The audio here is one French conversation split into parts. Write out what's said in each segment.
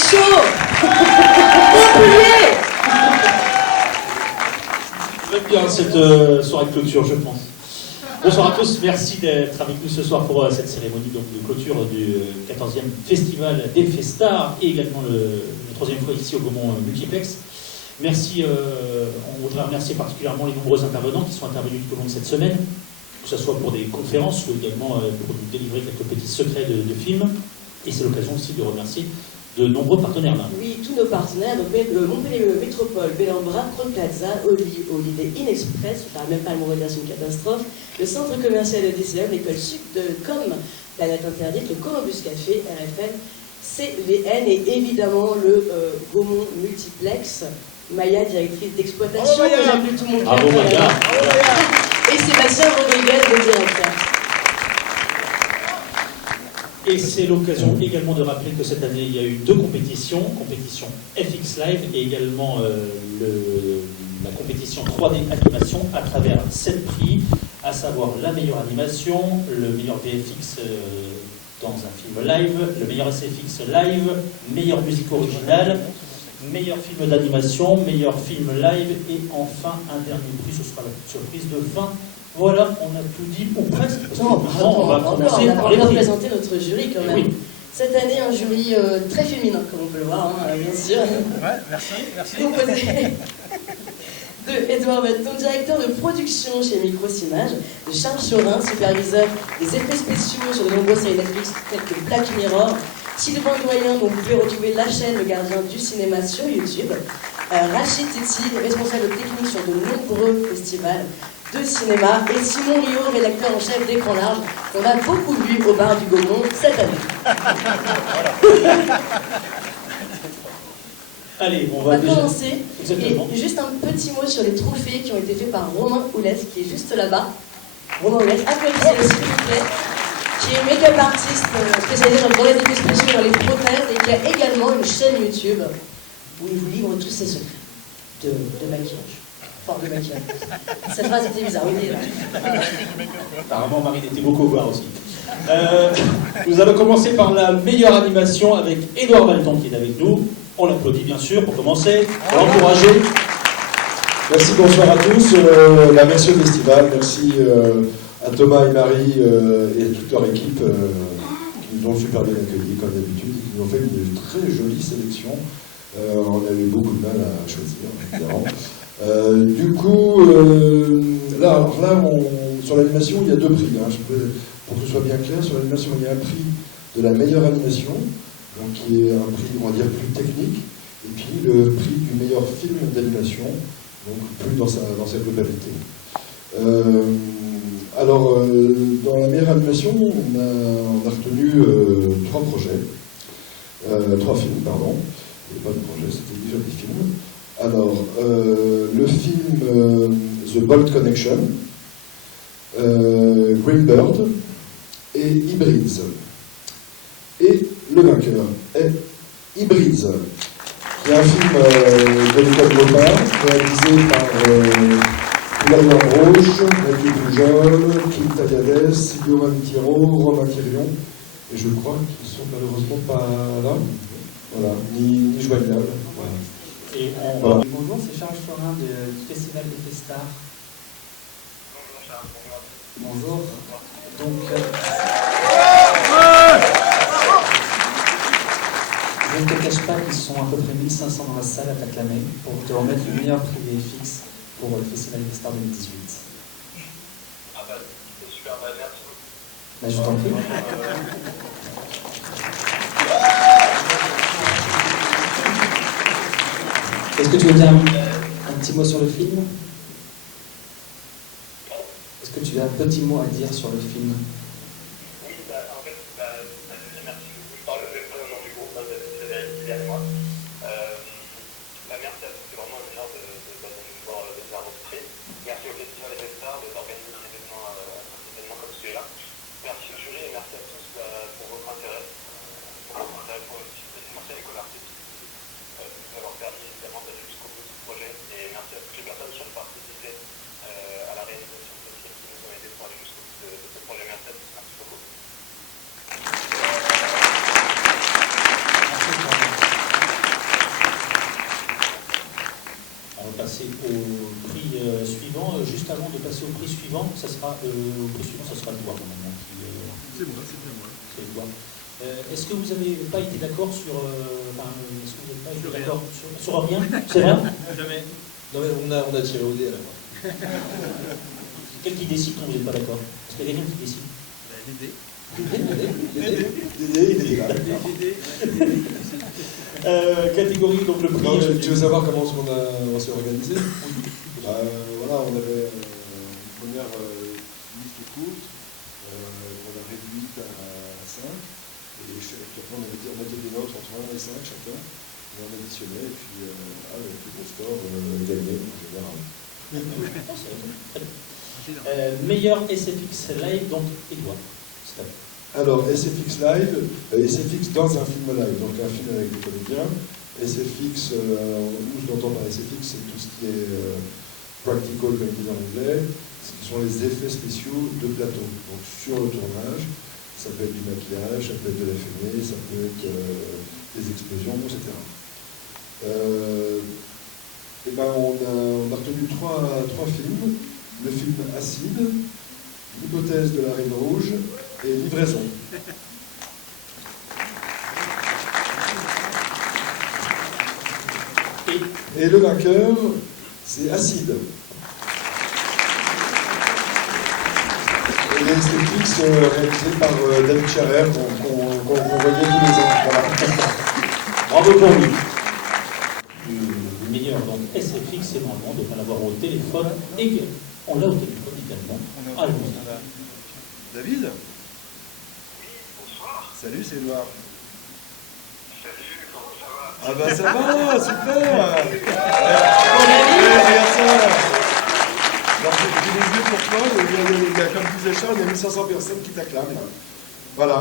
chaud. Montpellier. J'aime bien cette soirée de clôture, je pense. Bonsoir à tous, merci d'être avec nous ce soir pour cette cérémonie donc, de clôture du 14e Festival des Festars et également la troisième fois ici au Gaumont Multiplex. Merci, on voudrait remercier particulièrement les nombreux intervenants qui sont intervenus tout au long de cette semaine, que ce soit pour des conférences ou également pour nous délivrer quelques petits secrets de films. Et c'est l'occasion aussi de remercier de nombreux partenaires là. Oui, tous nos partenaires, donc Montpellier Métropole, Bellambra, Crone Plaza, Holiday Inn Express, je ne parle même pas le mot dire, c'est une catastrophe, le centre commercial de DCM, l'école Sup de Com, Planète Interdite, le Columbus Café, RFM, CVN et évidemment le Gaumont Multiplex. Maya, directrice d'exploitation, que j'appelle tout mon cœur. Bravo Maya. Et Sébastien Rodriguez, le directeur. Et c'est l'occasion également de rappeler que cette année, il y a eu deux compétitions, compétition FX Live et également la compétition 3D animation à travers 7 prix, à savoir la meilleure animation, le meilleur VFX dans un film live, le meilleur SFX live, meilleure musique originale, meilleur film d'animation, meilleur film live et enfin un dernier prix, ce sera la surprise de fin. Voilà, on a tout dit, ou presque. Non, on va commencer par les prix. présenter notre jury quand même. Oui. Cette année, un jury très féminin, comme on peut le voir, hein, bien sûr. Ouais, merci. Composé de Edouard Benton, directeur de production chez Microsimage, de Charles Chorin, superviseur des effets spéciaux sur de nombreuses séries Netflix telles que Black Mirror, Sylvain Doyen, dont vous pouvez retrouver la chaîne Le Gardien du cinéma sur YouTube, Rachid Titi, responsable technique sur de nombreux festivals de cinéma, et Simon Rio, rédacteur en chef d'Écran Large, qu'on a beaucoup vu au bar du Gaumont cette année. Allez, on On va va déjà commencer. Exactement. Et juste un petit mot sur les trophées qui ont été faits par Romain Oulès, qui est juste là-bas. Romain Oulès, applaudissez-le s'il vous plaît, qui est make-up artiste spécialisé dans les effets spéciaux, dans les prothèses, et qui a également une chaîne YouTube où il vous livre tous ses secrets de maquillage. Enfin, de maquillage. Cette phrase était bizarre, oui, là. Apparemment, Marine était beaucoup au bar aussi. Nous allons commencer par la meilleure animation avec Edouard Balton qui est avec nous. On l'applaudit bien sûr pour commencer, pour l'encourager. Merci, bonsoir à tous. Merci au festival, merci à Thomas et Marie et à toute leur équipe qui nous ont super bien accueillis comme d'habitude et qui nous ont fait une très jolie sélection. On a eu beaucoup de mal à choisir, évidemment. Du coup, sur l'animation, il y a deux prix. Hein. Pour que ce soit bien clair, sur l'animation, il y a un prix de la meilleure animation, donc qui est un prix, on va dire, plus technique, et puis le prix du meilleur film d'animation, donc plus dans sa globalité. Dans la meilleure animation, on a retenu trois films, pardon. Et pas de projet, c'était déjà des films. Alors, le film The Bolt Connection, Green Bird et Hybrids. Et le vainqueur est Hybrids, qui est un film de l'école Lopin, réalisé par Florian Roche, Mathieu Pujol, Kim Taliades, Silvio Mantiro, Romain Thirion, et je crois qu'ils sont malheureusement pas là, voilà, ni joignables. Voilà. Et Voilà. Bonjour, c'est Charles Chorin du Festival des Festars. Bonjour. Donc, je ne te cache pas qu'ils sont à peu près 1500 dans la salle à t'acclamer pour te remettre le meilleur prix fixe pour le Festival des Festars 2018. Ah bah, c'est super, bah merci beaucoup. Bah, je t'en prie. Est-ce que tu veux dire un petit mot sur le film? Est-ce que tu as un petit mot à dire sur le film? Oui, bah, en fait, merci beaucoup. Je parle au nom du groupe, c'est derrière moi. Merci à tous, c'est vraiment un honneur de nous voir votre prix. Merci au Festival des Festars d'organiser un événement comme celui-là. Merci au jury et merci à tous pour votre intérêt. Merci à l'école artistique de m'avoir permis évidemment d'aller jusqu'au bout de ce projet. Et merci à toutes les personnes qui ont participé à la réalisation de ce film qui nous ont aidés pour aller jusqu'au bout de ce projet. Merci à tous. de passer au prix suivant. Ça sera, au prix suivant, ça sera Edouard, normalement. C'est moi, c'est bien moi. C'est Edouard. Est-ce que vous n'avez pas été d'accord sur... est-ce que vous n'avez pas été d'accord sur rien? C'est vrai? Jamais. Non mais on a tiré au dé à la fin. Quel qui décide quand vous n'êtes pas d'accord? Est-ce qu'il y a quelqu'un qui décide? L'idée. Dédé, il est là. Catégorie, donc le prix... Non, tu veux savoir comment on s'est organisé? Voilà, on avait une première liste courte, on a réduite à 5, et après on a dit des notes entre 1 et 5 chacun, et on additionnait, et puis le plus gros score gagnait en général. meilleur SFX live, donc Edouard. Alors, SFX live, SFX dans un film live, donc un film avec des comédiens. SFX, nous, ce qu'on entend par SFX, c'est tout ce qui est practical, comme dit en anglais, ce qui sont les effets spéciaux de plateau. Donc, sur le tournage, ça peut être du maquillage, ça peut être de la fumée, ça peut être des explosions, etc. Et ben, on a retenu trois films. Le film Acide, L'hypothèse de la Reine Rouge et Livraison. Et le vainqueur, c'est Acide. Et les SFX réalisés par David Charer, qu'on voyait tous les ans. Voilà. Bravo pour lui. Le meilleur donc SFX, c'est normalement de pas l'avoir au téléphone. Et on l'a au téléphone également. David? Bonsoir. Salut, c'est Edouard. Salut, comment ça va? Ah bah ça va, super. Regarde ça. Alors, j'ai les yeux pour toi, il y a comme disait Charles, il y a 1500 personnes qui t'acclament. Voilà.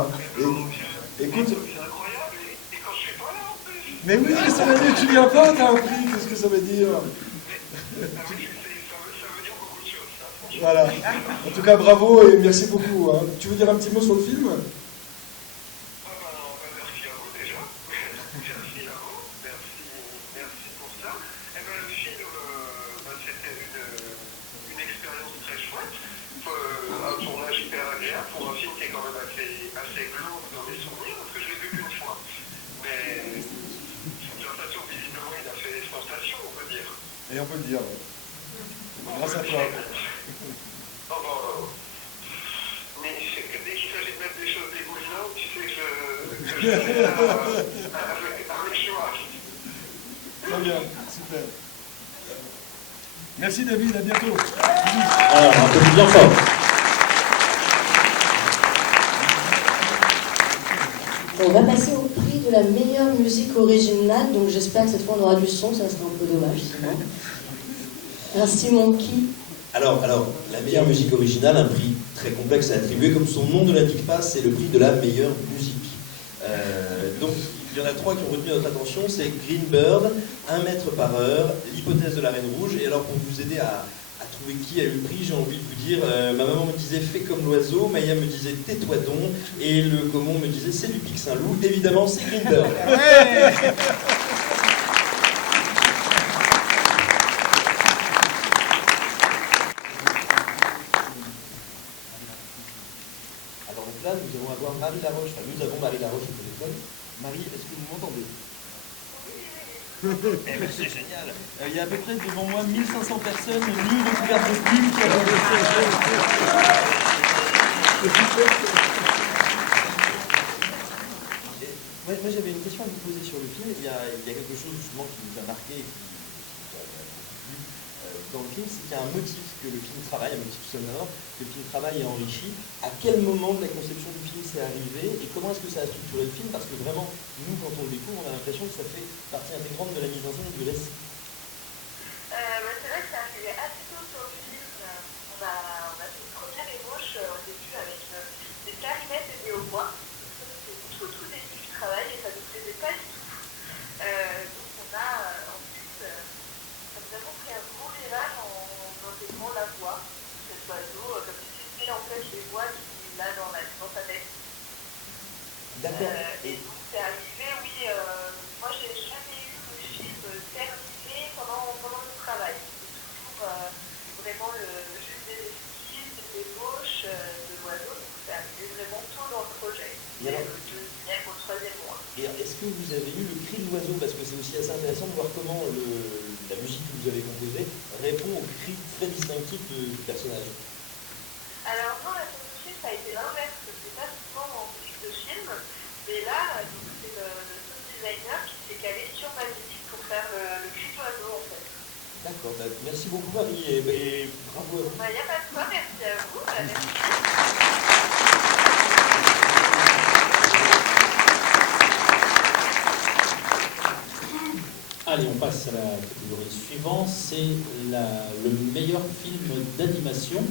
Écoute. C'est incroyable, et quand je suis pas là en plus. Mais oui, ça veut dire que tu viens pas, t'as un prix, qu'est-ce que ça veut dire? Ça veut dire beaucoup de choses, ça, franchement. Voilà. En tout cas, bravo et merci beaucoup. Hein. Tu veux dire un petit mot sur le film? Merci à vous déjà. Merci à vous. Merci pour ça. Et ben, le film, c'était une expérience très chouette. Un tournage hyper agréable pour un film qui est quand même assez glauque dans mes souvenirs, parce que je l'ai vu qu'une fois. Mais de toute façon, visiblement, il a fait sensation, on peut dire. Et on peut le dire. Ouais. Grâce à toi. Mais dès qu'il s'agit de mettre des choses dégoulinantes, tu sais que je fais avec choix. Très bien, super. Merci David, à bientôt. Alors, un peu plus fort. On va passer au prix de la meilleure musique originale, donc j'espère que cette fois on aura du son, ça serait un peu dommage sinon. Alors Simon, qui? Alors, la meilleure musique originale, un prix très complexe à attribuer, comme son nom ne l'indique pas, c'est le prix de la meilleure musique. Donc, il y en a trois qui ont retenu notre attention, c'est Green Bird, 1 mètre par heure, L'hypothèse de la Reine Rouge, et alors pour vous aider à trouver qui a eu le prix, j'ai envie de vous dire, ma maman me disait fais comme l'oiseau, Maya me disait tais-toi donc, et le Gaumont me disait c'est du Pic Saint-Loup, évidemment c'est Green Bird. Alors donc là, nous allons avoir Marie Laroche, enfin nous avons Marie Laroche au téléphone. Marie, est-ce que vous m'entendez? Eh ben c'est génial. Il y a à peu près devant moi 1500 personnes nues recouvertes de plumes qui Moi j'avais une question à vous poser sur le film. Il y a quelque chose justement qui nous a marqué, qui a beaucoup plu dans le film, c'est qu'il y a un motif que le film travaille, un motif sonore, que le film travaille et enrichit. À quel moment de la conception du film c'est arrivé et comment est-ce que ça a structuré le film? Parce que vraiment, nous, quand on le découvre, on a l'impression que ça fait partie intégrante de la mise en scène du récit. C'est vrai que c'est arrivé assez tôt sur le film. On a fait une première ébauche au début avec des clarinettes et des hautbois. C'était tout début du travail et ça ne nous plaisait pas du tout. Donc on a ensuite, ça nous a pris un gros virage en intégrant la voix. Cet oiseau, comme si c'était en fait les voix qu'il a dans sa tête. D'accord. Et donc c'est arrivé, oui, moi j'ai jamais eu le film terminé pendant le travail. C'est toujours vraiment juste est-ce que vous avez eu le cri de l'oiseau? Parce que c'est aussi assez intéressant de voir comment la musique que vous avez composée répond au cri très distinctif du personnage. Alors non, la scène de film, ça a été l'inverse. C'est pas souvent en musique de film, mais là, c'est le sound designer qui s'est calé sur ma musique pour faire le cri d'oiseau en fait. D'accord, bah, merci beaucoup Marie et bravo à vous. Il n'y a pas de quoi, merci à vous. Merci. Allez, on passe à la catégorie suivante, c'est le meilleur film d'animation.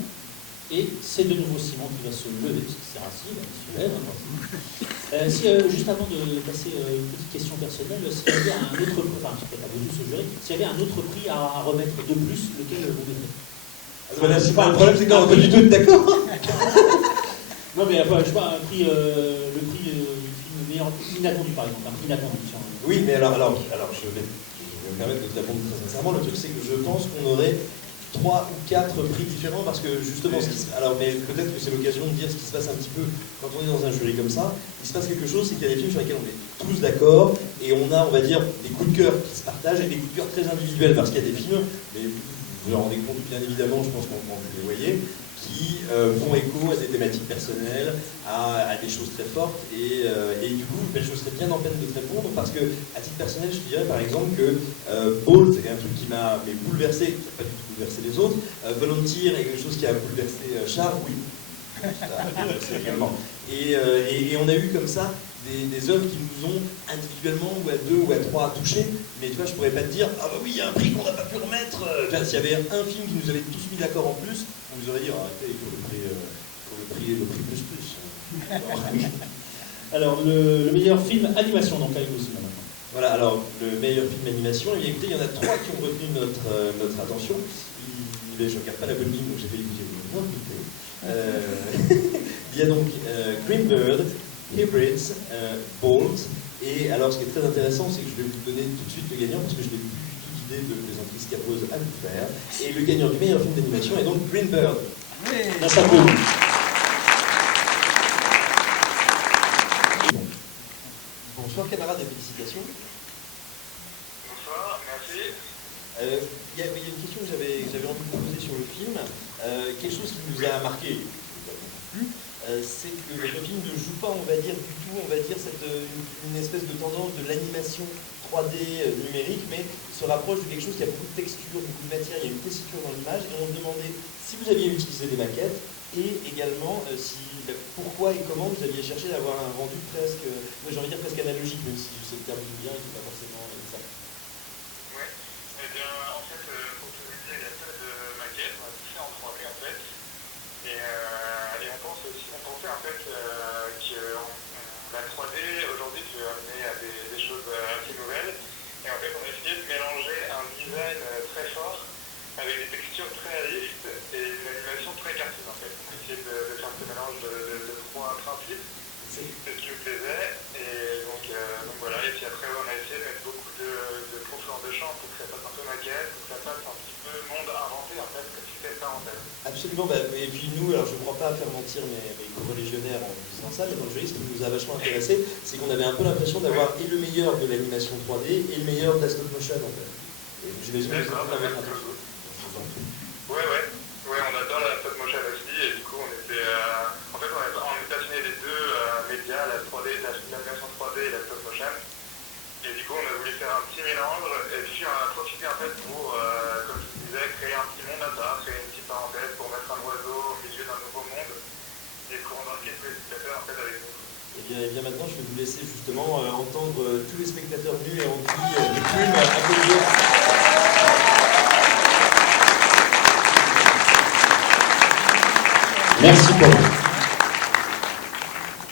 Et c'est de nouveau Simon qui va se lever, parce que c'est assis, il se lève. Juste avant de passer une petite question personnelle, s'il y avait un autre prix, enfin, peut-être pas vous ce jury, s'il y avait un autre prix à remettre de plus, lequel vous mettrez? Voilà, c'est pas le problème, c'est qu'on va pas du tout être d'accord. Non, mais enfin, je sais pas, le prix du film meilleur inattendu, par exemple, un prix inattendu. Oui, mais alors je vais me permettre de te répondre très sincèrement. Le truc, c'est que je pense qu'on aurait 3 ou 4 prix différents parce que justement, mais peut-être que c'est l'occasion de dire ce qui se passe un petit peu quand on est dans un jury comme ça. Il se passe quelque chose, c'est qu'il y a des films sur lesquels on est tous d'accord et on a, on va dire, des coups de cœur qui se partagent et des coups de cœur très individuels parce qu'il y a des films, mais vous vous rendez compte bien évidemment, je pense quand vous les voyez, qui font écho à des thématiques personnelles, à des choses très fortes et du coup, je serais bien en peine de te répondre parce que, à titre personnel, je te dirais par exemple que Bolt est un truc qui m'a bouleversé, qui n'a pas du tout bouleversé les autres. Volunteer est quelque chose qui a bouleversé Charles, oui. Également. Et on a eu comme ça des œuvres qui nous ont individuellement ou à 2 ou à 3 touchés, mais tu vois, je pourrais pas te dire ah bah oui, il y a un prix qu'on n'a pas pu remettre. S'il y avait un film qui nous avait tous mis d'accord en plus, on nous aurait dit arrêtez, il faut le prix plus. Alors, le meilleur film animation, donc avec aussi maintenant. Voilà, alors le meilleur film animation, et bien, écoutez, il y en a 3 qui ont retenu notre attention. Je ne regarde pas la bonne ligne, donc j'ai fait écouter vous inviter. Il y a donc Green Bird, Hybrids, Bolt, et alors ce qui est très intéressant, c'est que je vais vous donner tout de suite le gagnant, parce que je n'ai plus du tout d'idée de plaisanterie scabreuse à vous faire, et le gagnant du meilleur film d'animation est donc Green Bird. Merci à vous. Bonsoir camarades et félicitations. Bonsoir, merci. Il y a une question que j'avais envie de vous poser sur le film. Quelque chose qui nous a marqué, c'est que votre film ne joue pas, on va dire, du tout, on va dire, une espèce de tendance de l'animation 3D numérique, mais se rapproche de quelque chose qui a beaucoup de texture, beaucoup de matière, il y a une tessiture dans l'image, et on se demandait si vous aviez utilisé des maquettes, et également pourquoi et comment vous aviez cherché d'avoir un rendu presque, j'ai envie de dire presque analogique, même si je sais le terme du bien, et qui n'est pas forcément exact. Ouais, eh bien, en fait, pour tout vous dire, il y a pas de maquette, on a tout fait en 3D en fait. Et on pensait en fait que la 3D aujourd'hui peut amener à des choses assez nouvelles. Et en fait, on a essayé de mélanger un design très fort avec des textures très réalistes et une animation très cartoon en fait. On a essayé de faire ce mélange de 3 principes, c'est ce qui me plaisait. Et donc voilà, et puis après on a essayé de mettre beaucoup de profondeur de champ pour que ça fasse un peu maquette, pour que ça fasse un petit peu monde inventé en fait, comme si c'était ça en fait. Absolument, et puis nous, alors je ne crois pas faire mentir mes co-religionnaires en disant ça, mais dans le jeu, ce qui nous a vachement intéressé, c'est qu'on avait un peu l'impression d'avoir et le meilleur de l'animation 3D et le meilleur de la stop motion en fait. Et j'imagine que ça va mettre un peu. Ouais, on adore la stop motion aussi, et du coup on était passionné des deux médias, la 3D, l'animation 3D et la stop motion. Et du coup on a voulu faire un petit mélange, et puis on a profité en fait pour, comme je disais, créer un petit monde à part, créer une petite parenthèse pour mettre un oiseau au milieu d'un nouveau monde, et pour embarquer tous les spectateurs en fait avec nous. Et bien maintenant, je vais vous laisser justement entendre tous les spectateurs nus et en qui des plumes applaudir. Merci Paul.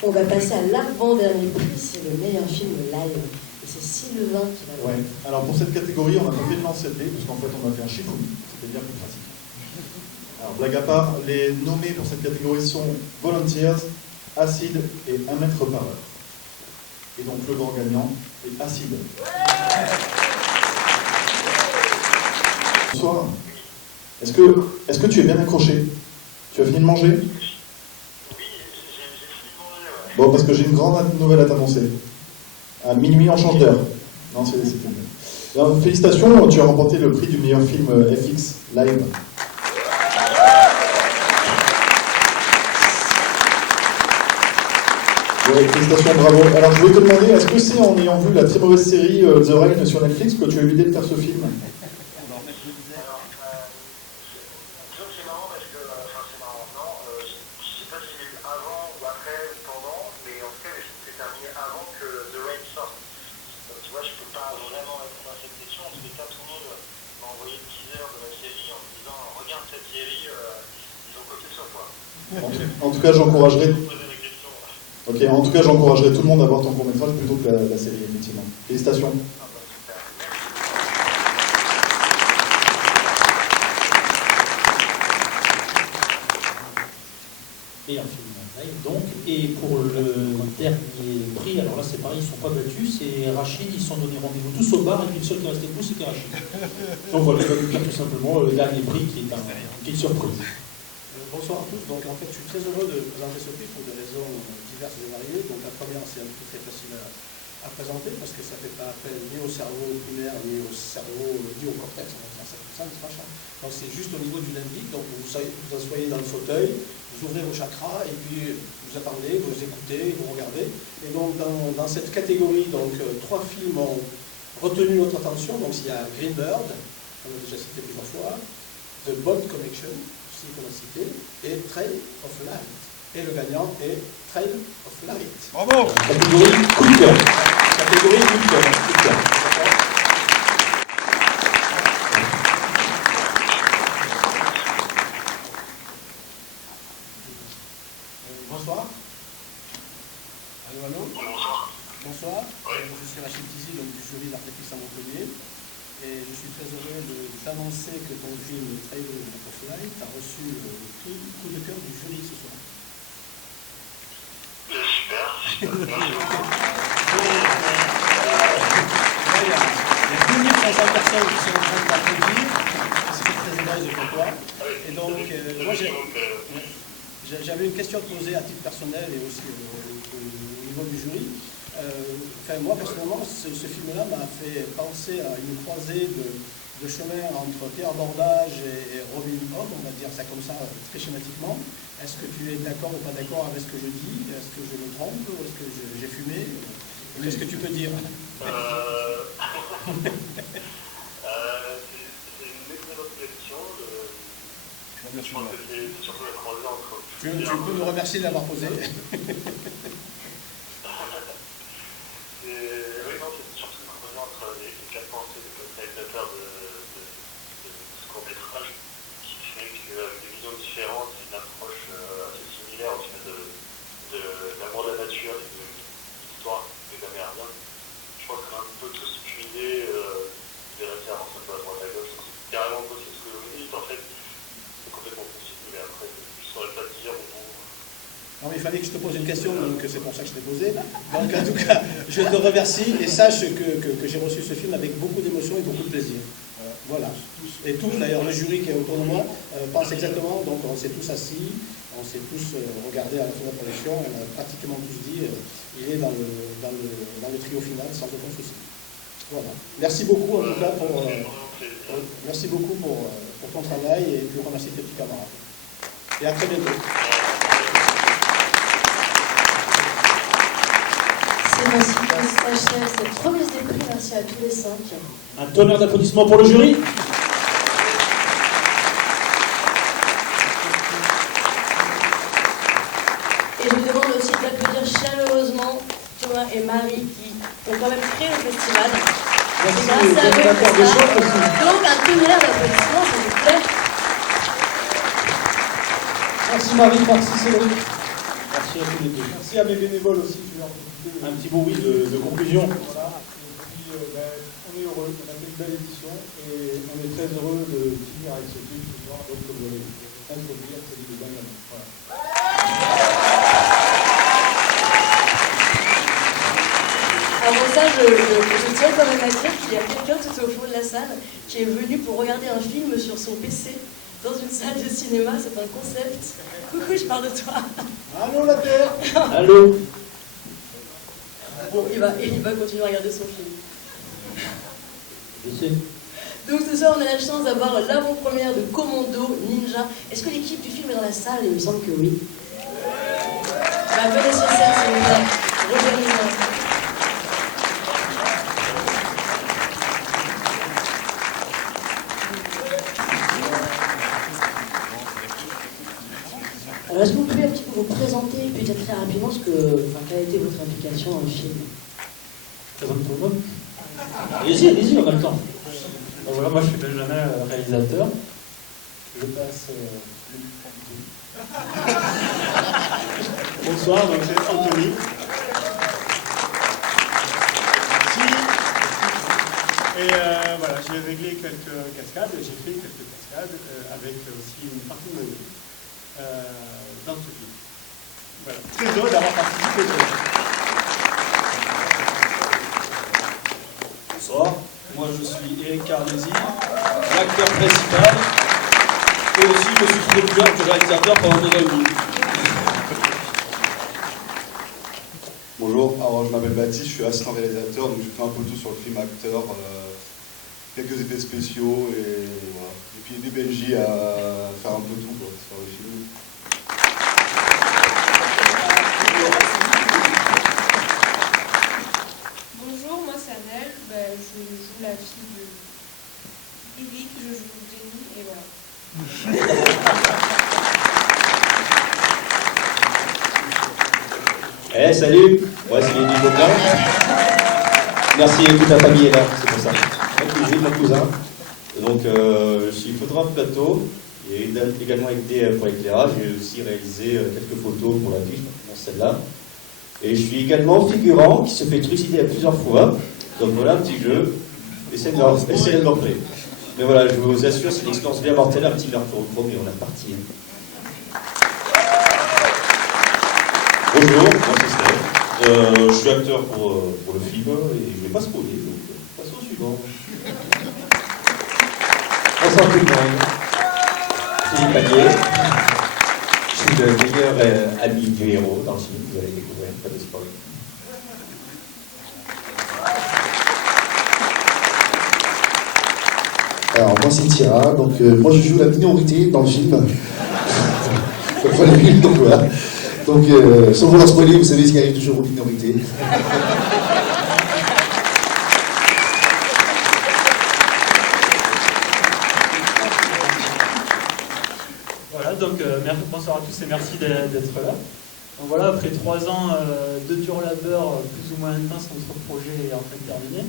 On va passer à l'avant-dernier prix, c'est le meilleur film live. Et c'est Sylvain qui va le Ouais. Alors pour cette catégorie, on a pas fait de lance LD, parce qu'en fait on a fait un Shifumi, c'était bien plus pratique. Alors blague à part, les nommés pour cette catégorie sont Volunteers, Acid et 1 mètre par heure. Et donc le grand gagnant est Acid. Bonsoir. Est-ce que tu es bien accroché? Tu as fini de manger? Oui, j'ai fini de manger, ouais. Bon, parce que j'ai une grande nouvelle à t'annoncer. À minuit, on change d'heure. Non, c'est mieux. Alors, félicitations, tu as remporté le prix du meilleur film FX Live. Ouais, félicitations, bravo. Alors je voulais te demander, est-ce que c'est en ayant vu la très mauvaise série The Rain sur Netflix que tu as eu l'idée de faire ce film? En tout cas, j'encouragerais. Ok, en tout cas, j'encouragerais tout le monde à voir ton court-métrage plutôt que la série, effectivement. Félicitations. Et un film live, donc. Et pour le dernier prix, alors là c'est pareil, ils ne sont pas battus, c'est Rachid, ils se sont donné rendez-vous tous au bar, et puis le seul qui restait debout, c'était Rachid. Donc voilà, je vais vous dire tout simplement le dernier prix qui est une petite surprise. Bonsoir à tous. Donc en fait, je suis très heureux de présenter ce prix pour des raisons diverses et variées. Donc la première, c'est un prix très facile à présenter parce que ça ne fait pas appel ni au cerveau primaire, ni au cerveau, ni au cortex. On va dire ça comme ça, n'est-ce pas, Charles? Donc c'est juste au niveau du limbique. Donc vous asseyez dans le fauteuil, vous ouvrez vos chakras et puis vous attendez, vous écoutez, vous regardez. Et donc dans cette catégorie, donc 3 films ont retenu notre attention. Donc il y a Green Bird, on l'a déjà cité plusieurs fois, The Bond Connection, qu'on a cité, et Trail of Light. Et le gagnant est Trail of Light. Bravo! Catégorie coup de cœur. Catégorie coup de cœur. Bonsoir. Allô? Bonsoir. Je suis Rachid Tizi, donc du jury d'Artefix à Montpellier. Et je suis très heureux d'annoncer que ton film Trail of Light a reçu le prix coup de cœur du jury ce soir. Super. Il y a 2500 personnes qui sont en train d'applaudir. C'est très énorme pour toi. Et donc, moi j'avais une question à te poser à titre personnel et aussi au niveau du jury. Moi personnellement, ce film-là m'a fait penser à une croisée de chemin entre Pierre Bordage et Robin Hood, on va dire ça comme ça très schématiquement. Est-ce que tu es d'accord ou pas d'accord avec ce que je dis? Est-ce que je me trompe? Est-ce que j'ai fumé? Qu'est-ce que tu peux dire? C'est une excellente question. Je pense que c'est surtout la croisée entre... Tu peux me remercier de l'avoir posé. Oui, non, c'est surtout une croisée entre les 4 pensées des réalisateurs de ce court-métrage qui fait qu'avec des visions différentes, une approche assez similaire au final de l'amour de la nature et de l'histoire des Amérindiens. Je pense qu'on a un peu tous puisé des références un peu à droite à gauche. C'est carrément possible ce que vous dites, en fait, c'est complètement possible, mais après, je ne saurais pas dire au bout. Non, mais il fallait que je te pose une question, donc c'est pour ça que je t'ai posé. Donc en tout cas, je te remercie et sache que j'ai reçu ce film avec beaucoup d'émotion et beaucoup de plaisir. Voilà. Et tous, d'ailleurs, le jury qui est autour de moi pense exactement, donc on s'est tous assis, on s'est tous regardés à la fin de la projection, on a pratiquement tous dit il est dans le trio final sans aucun souci. Voilà. Merci beaucoup en tout cas merci beaucoup pour ton travail et puis remercier tes petits camarades. Et à très bientôt. C'est ainsi que s'achève cette remise des prix. Merci à tous les 5. Un tonnerre d'applaudissements pour le jury. Et je vous demande aussi d'applaudir chaleureusement Thomas et Marie qui ont quand même créé le festival. C'est grâce à eux que ça. Donc un tonnerre d'applaudissements, s'il vous plaît. Merci Marie, merci Cédric. Merci à tous les deux. Merci à mes bénévoles aussi. Un petit mot, oui, de conclusion. Voilà. Et puis, on est heureux, on a fait une belle édition et on est très heureux de finir avec ce film ce soir. Donc, comme vous l'avez dit, introduire celui de Benjamin. Voilà. Avant ça, je tiens quand même à dire qu'il y a quelqu'un tout au fond de la salle qui est venu pour regarder un film sur son PC dans une salle de cinéma. C'est un concept. Coucou, je parle de toi. Allô la Terre. Allô. Bon, il va continuer à regarder son film. Je sais. Donc ce soir, on a la chance d'avoir l'avant-première de Commando Ninja. Est-ce que l'équipe du film est dans la salle? Il me semble que oui. Bah, venez sur scène, s'il vous plaît. Rejoignez-moi. Alors, est-ce que vous pouvez un petit peu vous présenter, puis dire très rapidement quelle a été votre implication dans le film? Présente tout le monde. Allez-y, on a le temps. Donc voilà, moi je suis Benjamin, réalisateur. Je passe. Bonsoir, donc c'est Anthony. Merci. Et voilà, j'ai réglé quelques cascades, j'ai fait quelques cascades avec aussi une partie de ma vie dans ce film. Voilà. Très heureux d'avoir participé. Bonsoir, moi je suis Eric Carnesi, l'acteur principal, et aussi je suis producteur du réalisateur pendant 2 ans et demi. Bonjour, alors je m'appelle Baptiste, je suis assistant réalisateur, donc je fais un peu tout sur le film, acteur, quelques effets spéciaux et voilà. Et puis des BNJ à faire un peu tout quoi, sur le film. Bonjour, moi c'est Annelle, je joue la fille de Eric, je joue Jenny et voilà. Eh, salut, moi c'est Lévi Bocard. Merci, toute la famille est là, c'est pour ça. Mon cousin. Donc, je suis photographe plateau et également aidé pour l'éclairage. J'ai aussi réalisé quelques photos pour la vie, dont celle-là. Et je suis également figurant qui se fait trucider à plusieurs fois. Donc voilà un petit jeu. Essayez de me rappeler. Mais voilà, je vous assure, c'est une expérience bien mortelle, un petit verre pour le premier, on est reparti. Bonjour, moi c'est Steph. Je suis acteur pour le film et je ne vais pas spoiler, donc passons au suivant. Bonsoir tout le monde. Philippe Panier. Je suis le meilleur ami du héros dans le film, vous allez découvrir, pas de spoil. Alors, moi c'est Tira, donc moi je joue la minorité dans le film. Donc voilà. Donc, sans vouloir spoiler, vous savez ce qui arrive toujours aux minorités. Voilà, donc bonsoir à tous et merci d'être là. Donc voilà, après 3 ans de dur labeur plus ou moins intense, notre projet est enfin terminé.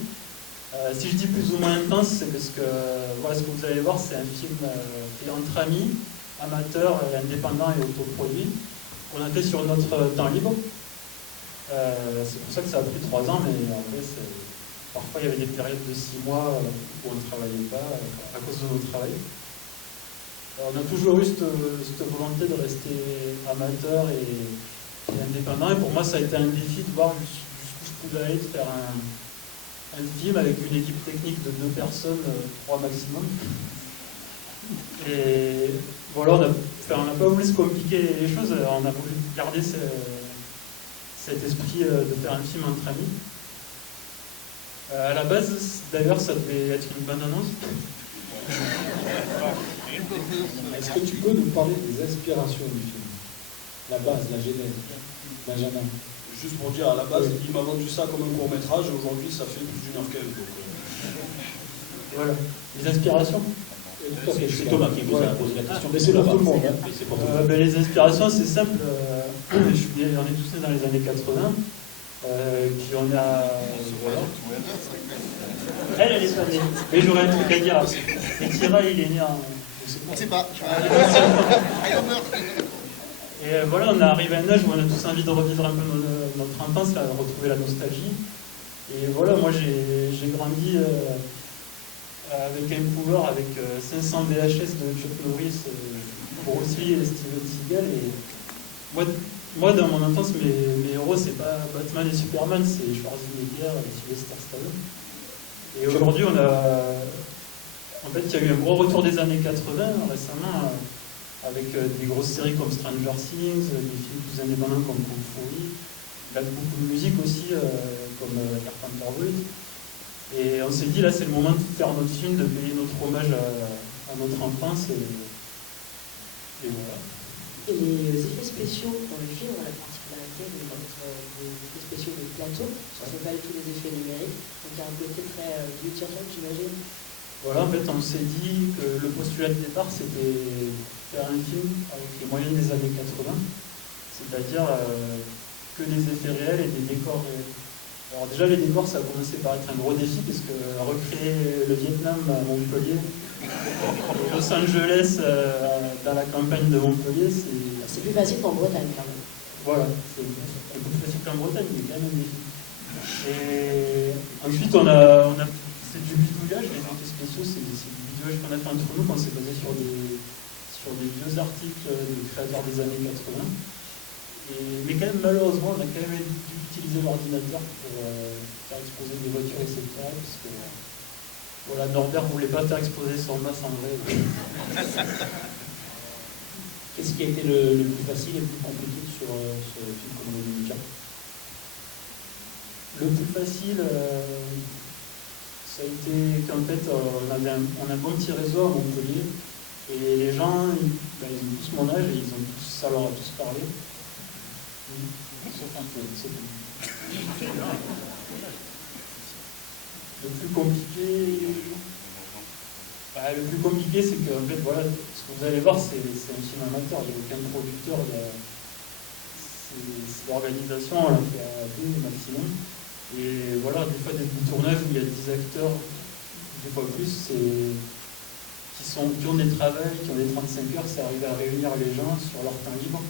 Si je dis plus ou moins intense, c'est parce que voilà, ce que vous allez voir, c'est un film fait entre amis, amateurs, indépendants et autoproduits. On a fait sur notre temps libre. C'est pour ça que ça a pris 3 ans, mais en fait, parfois il y avait des périodes de 6 mois où on ne travaillait pas à cause de notre travail. Alors, on a toujours eu cette volonté de rester amateur et indépendant, et pour moi ça a été un défi de voir jusqu'où je pouvais aller, de faire un film avec une équipe technique de 2 personnes, 3 maximum. Et voilà, on n'a pas voulu se compliquer les choses, on a voulu garder cet esprit de faire un film entre amis. À la base, d'ailleurs, ça devait être une bonne annonce. Est-ce que tu peux nous parler des inspirations du film? La base, la genèse, Benjamin. Juste pour dire, à la base, il m'a vendu ça comme un court-métrage, et aujourd'hui ça fait plus d'1h15. Voilà, les inspirations. C'est Thomas qui vous a posé la question. Mais c'est pour tout le monde. Hein. Les inspirations, c'est simple. On est tous nés dans les années 80. Puis on a. Voilà. Elle est pas née. Mais j'aurais un truc à dire. Et Tira, il est né en. On ne sait pas. Et voilà, on est arrivé à un âge où on a tous envie de revivre un peu notre enfance, de retrouver la nostalgie. Et voilà, moi j'ai grandi avec un pouvoir, avec 500 VHS de Chuck Norris, Bruce Lee et Steven Seagal. Et moi dans mon enfance, mes héros, c'est pas Batman et Superman, c'est Schwarzenegger et Sylvester Stallone. Et aujourd'hui, en fait, il y a eu un gros retour des années 80 récemment, avec des grosses séries comme Stranger Things, des films plus indépendants comme Kung Fu. j'aime beaucoup de musique aussi, comme Carpenter Brut. Et on s'est dit, là, c'est le moment de faire notre film, de payer notre hommage à notre enfance. Et voilà. Et les effets spéciaux dans le film, on a la particularité des effets spéciaux de plateau, ce ne sont pas du tout des effets numériques, donc il y a un côté très do-it-yourself, j'imagine. Voilà, en fait, on s'est dit que le postulat de départ, c'était faire un film avec les moyens des années 80, c'est-à-dire que des effets réels et des décors réels. Alors déjà, les décors, ça a commencé par être un gros défi, parce que recréer le Vietnam à Montpellier, et Los Angeles dans la campagne de Montpellier, c'est plus facile qu'en Bretagne, quand même. Voilà, c'est beaucoup plus facile qu'en Bretagne, mais quand même un défi. Et ensuite, c'est du bidouillage, les effets spéciaux, c'est du bidouillage qu'on a fait entre nous, quand c'est basé sur des vieux articles de créateurs des années 80. Mais quand même, malheureusement, on a quand même dû utiliser l'ordinateur pour faire exposer des voitures, etc. Parce que voilà, Norbert ne voulait pas faire exposer son masse en vrai. Qu'est-ce qui a été le plus facile et le plus compliqué sur ce film comme Monica? Le plus facile, ça a été qu'en fait, on a un bon petit réseau à Montpellier. Et les gens, ils ont tous mon âge et ça leur a tous parlé. Sauf un peu, c'est tout. Le plus compliqué, c'est que en fait, voilà, ce que vous allez voir, c'est un film amateur, il n'y a aucun producteur, c'est l'organisation, on l'a fait à 2 maximum. Et voilà, des fois, des tournages où il y a 10 acteurs, des fois plus, qui ont des travails, qui ont des 35 heures, c'est arriver à réunir les gens sur leur temps libre.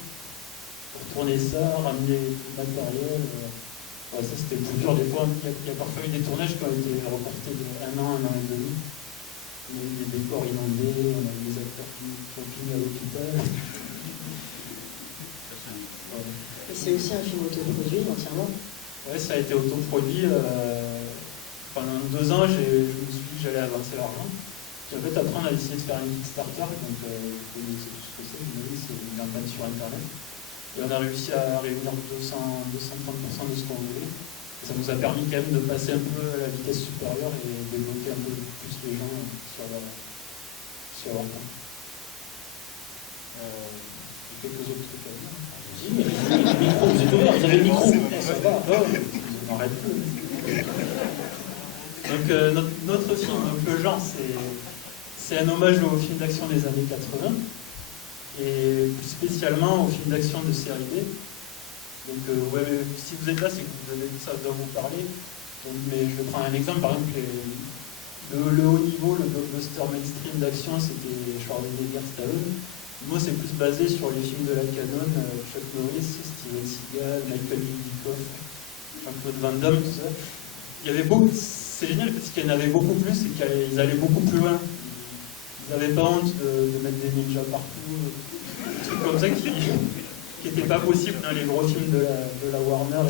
Pour tourner ça, ramener du matériel. Ça c'était plus dur. Des fois, il y a parfois eu des tournages qui ont été reportés de 1 an et demi. On a eu des décors inondés, on a eu des acteurs qui ont fini à l'hôpital. Et c'est aussi un film autoproduit entièrement. Ouais, ça a été autoproduit. Pendant 2 ans, je me suis dit que j'allais avancer l'argent. Puis en fait, après, on a décidé de faire un Kickstarter. Donc, vous connaissez tout ce que c'est une campagne sur Internet. Et on a réussi à réunir 230% de ce qu'on voulait. Et ça nous a permis quand même de passer un peu à la vitesse supérieure et débloquer un peu plus les gens sur leur compte. Quelques autres trucs à dire. Si, mais le micro, vous êtes ouvert, vous avez le micro. Ça va, on n'arrête plus. Donc notre film, donc le genre, c'est un hommage au film d'action des années 80. Et plus spécialement au film d'action de série B. Donc, si vous êtes là, c'est que ça doit vous parler. Donc, mais je prends un exemple, par exemple, le haut niveau, le blockbuster mainstream d'action, c'était Schwarzenegger, Stallone. Moi, c'est plus basé sur les films de la canon, Chuck Norris, Steven Seagal, Michael Dudikoff, Jean-Claude Van Damme, tout ça. Il y avait beaucoup, c'est génial parce qu'il y en avait beaucoup plus et qu'ils allaient beaucoup plus loin. Ils n'avaient pas honte de mettre des ninjas partout, des trucs comme ça qui n'étaient pas possibles dans les gros films de la Warner.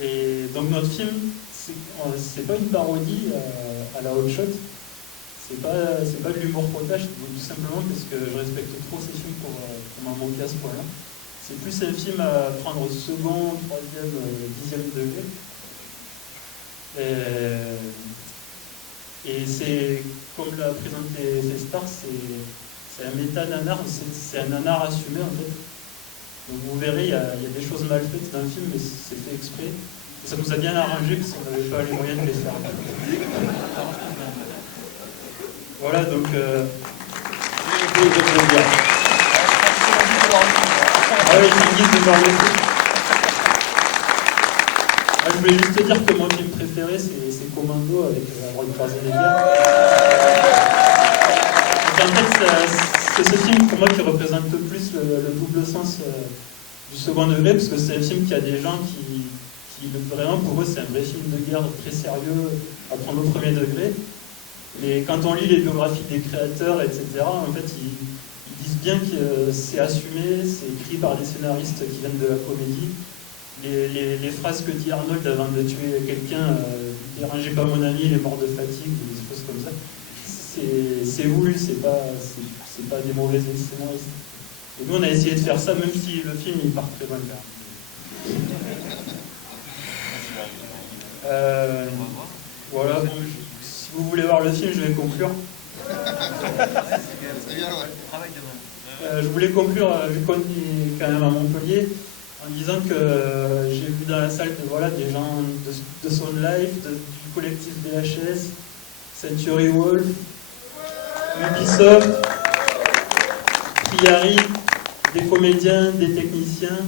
Et donc notre film, c'est pas une parodie à la Hot Shot, c'est pas de l'humour potache, tout simplement parce que je respecte trop ces films pour m'en manquer à ce point-là. C'est plus un film à prendre au second, 3e, 10e degré. Et c'est, comme l'a présenté Festar, c'est un méta-nanar, c'est un nanar assumé en fait. Donc vous verrez, il y a des choses mal faites dans le film, mais c'est fait exprès. Et ça nous a bien arrangé parce qu'on n'avait pas les moyens de les faire. Voilà, donc... Je voulais juste te dire que mon film préféré, c'est Commando avec Arnold Schwarzenegger. En fait, c'est ce film pour moi qui représente le plus le double sens du second degré, parce que c'est un film qui a des gens qui vraiment, pour eux, c'est un vrai film de guerre très sérieux à prendre au premier degré. Mais quand on lit les biographies des créateurs, etc., en fait, ils disent bien que c'est assumé, c'est écrit par des scénaristes qui viennent de la comédie. Les phrases que dit Arnold avant de tuer quelqu'un, ne dérangez pas mon ami, il est mort de fatigue, ou des choses comme ça, c'est voulu, c'est pas des mauvais scénaristes. Et nous, on a essayé de faire ça, même si le film il part très loin. Voilà, bon, si vous voulez voir le film, je vais conclure. Je voulais conclure, vu qu'on est quand même à Montpellier, en disant que j'ai vu dans la salle des gens de Sound Life, du collectif DHS, Century Wolf, Ubisoft, Triari, des comédiens, des techniciens,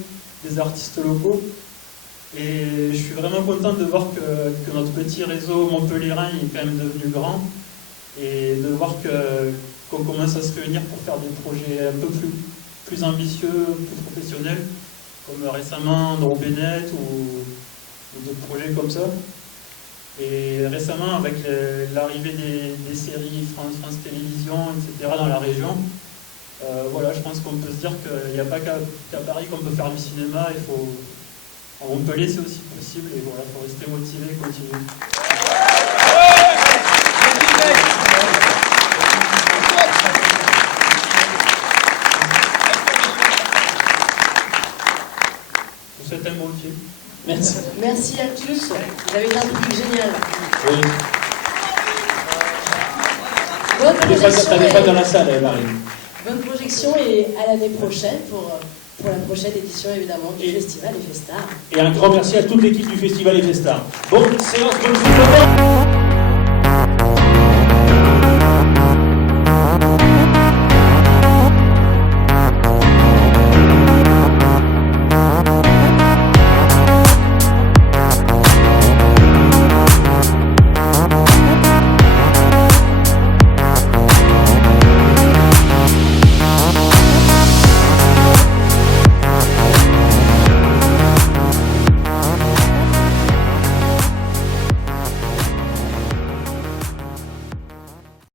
des artistes locaux. Et je suis vraiment content de voir que notre petit réseau montpelliérain est quand même devenu grand et de voir qu'on commence à se réunir pour faire des projets un peu plus ambitieux, plus professionnels, comme récemment No Bennett ou d'autres projets comme ça. Et récemment, avec l'arrivée des séries France Télévisions, etc. dans la région, voilà, je pense qu'on peut se dire qu'il n'y a pas qu'à Paris qu'on peut faire du cinéma. À Montpellier, c'est aussi possible. Et voilà, il faut rester motivé et continuer. Je vous souhaite un bon film. Merci. Merci à tous. Vous avez été un public génial. Oui. Bonne projection. T'avais pas dans la salle, Marie. Bonne projection et à l'année prochaine pour la prochaine édition évidemment du Festival Effet Stars. Et un grand merci à toute l'équipe du Festival Effet Stars. Bonne séance, bonne journée.